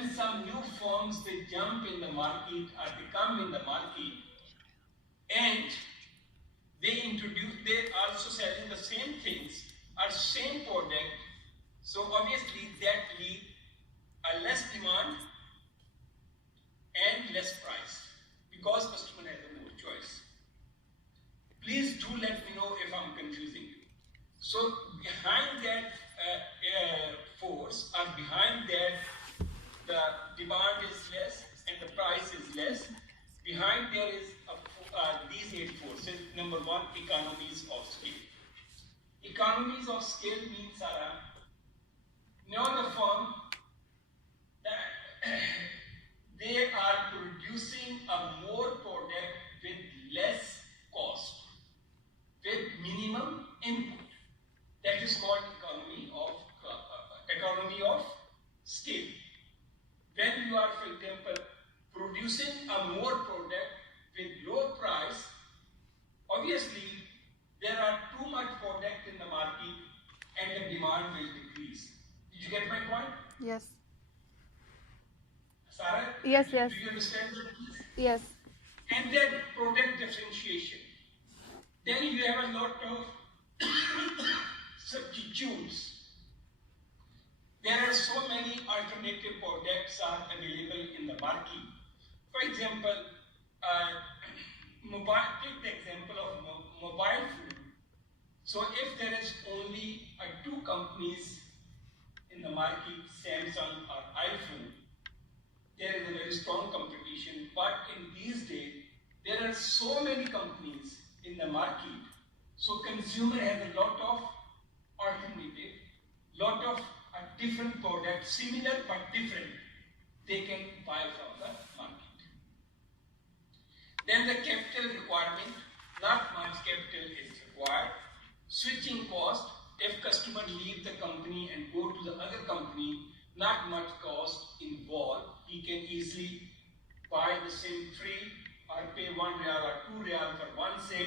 when some new firms they jump in the market or they come in the market and they also selling the same things or same product, so obviously that lead a less demand and less price because customer has a more choice. Please do let me know if I'm confusing you. So behind that force or behind that the demand is less and the price is less, behind there is these 8 forces. Number 1, economies of scale. Economies of scale means now the firm they are producing a more product with less cost, with minimum input. That is called economy of scale. When you are, for example, producing a more product with low price, obviously there are too much product in the market and the demand will decrease. Did you get my point? Yes. Sarah? Yes. Do you understand that, please? Yes. And then product differentiation. Then you have a lot of substitutes. There are so many alternative products are available in the market. For example, take the example of mobile phone. So if there is only 2 companies in the market, Samsung or iPhone, there is a very strong competition. But in these days, there are so many companies in the market. So consumer has a lot of alternative, lot of different products, similar but different, they can buy from the market. Then the capital requirement, not much capital is required. Switching cost, if customer leave the company and go to the other company, not much cost involved. He can easily buy the SIM free or pay 1 Riyal or 2 Riyal for one SIM.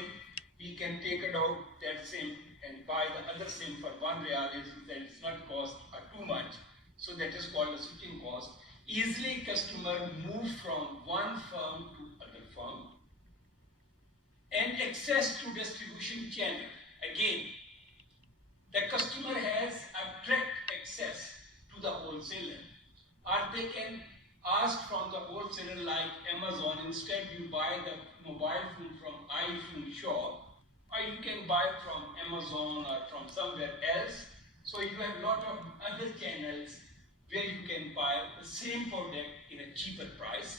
He can take it out that SIM and buy the other SIM for 1 Riyal. That is not cost too much. So that is called a switching cost. Easily customer move from one firm to other firm. And access to distribution channel. Again, the customer has a direct access to the wholesaler, or they can ask from the wholesaler like Amazon. Instead you buy the mobile phone from iPhone shop, or you can buy from Amazon or from somewhere else. So you have a lot of other channels where you can buy the same product in a cheaper price.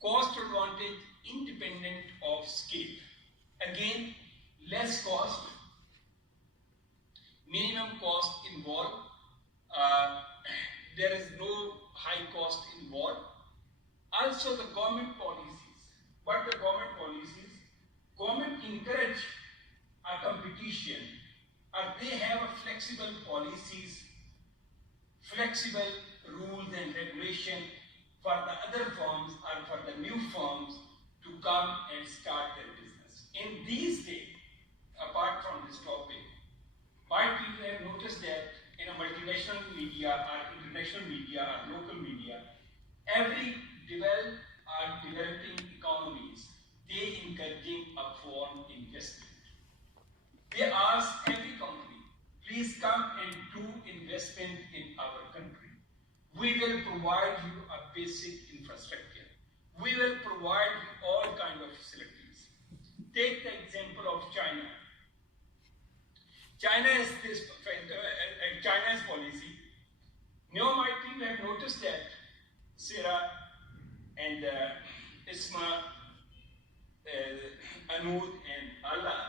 Cost advantage independent of scale. Again, less cost, minimum cost involved. There is no high cost involved. Also the government policies. What the government policies? Government encourage a competition, or they have a flexible policies, flexible rules and regulation for the other firms or for the new firms to come and start their business. In these days, apart from this topic, might people have noticed that in a multinational media or international media or local media, every developing economies, they encouraging a foreign investment. They ask every company, please come and do investment in our country. We will provide you a basic infrastructure. We will provide you all kind of facilities. Take the example of China. China's policy. Now my team have noticed that Sarah and Isma, Anud and Allah.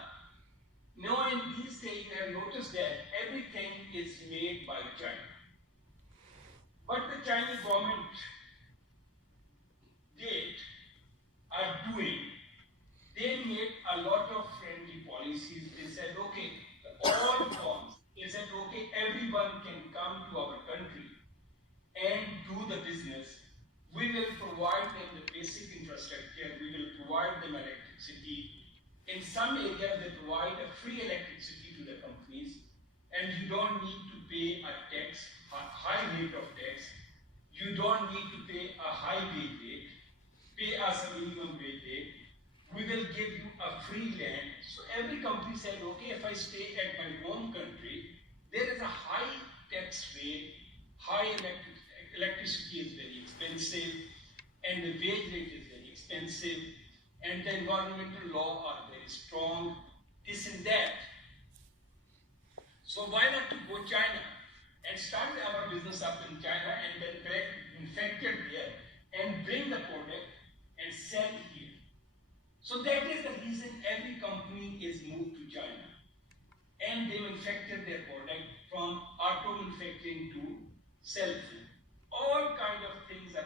Now in these days you have noticed that everything is made by China. What the Chinese government are doing, they made a lot of friendly policies. They said, okay, all firms, they said, okay, everyone can come to our country and do the business. We will provide them the basic infrastructure. We will provide them electricity. In some areas, they provide a free electricity to the companies, and you don't need to pay a tax, a high rate of tax. You don't need to pay a high wage rate, pay us a minimum wage rate. We will give you a free land. So every company said, okay, if I stay at my home country, there is a high tax rate, high electricity is very expensive, and the wage rate is very expensive, and the environmental law are very strong, this and that. So why not to go China and start our business up in China and then manufacture there and bring the product and sell here. So that is the reason every company is moved to China. And they manufacture their product from auto manufacturing to cell phone. All kind of things are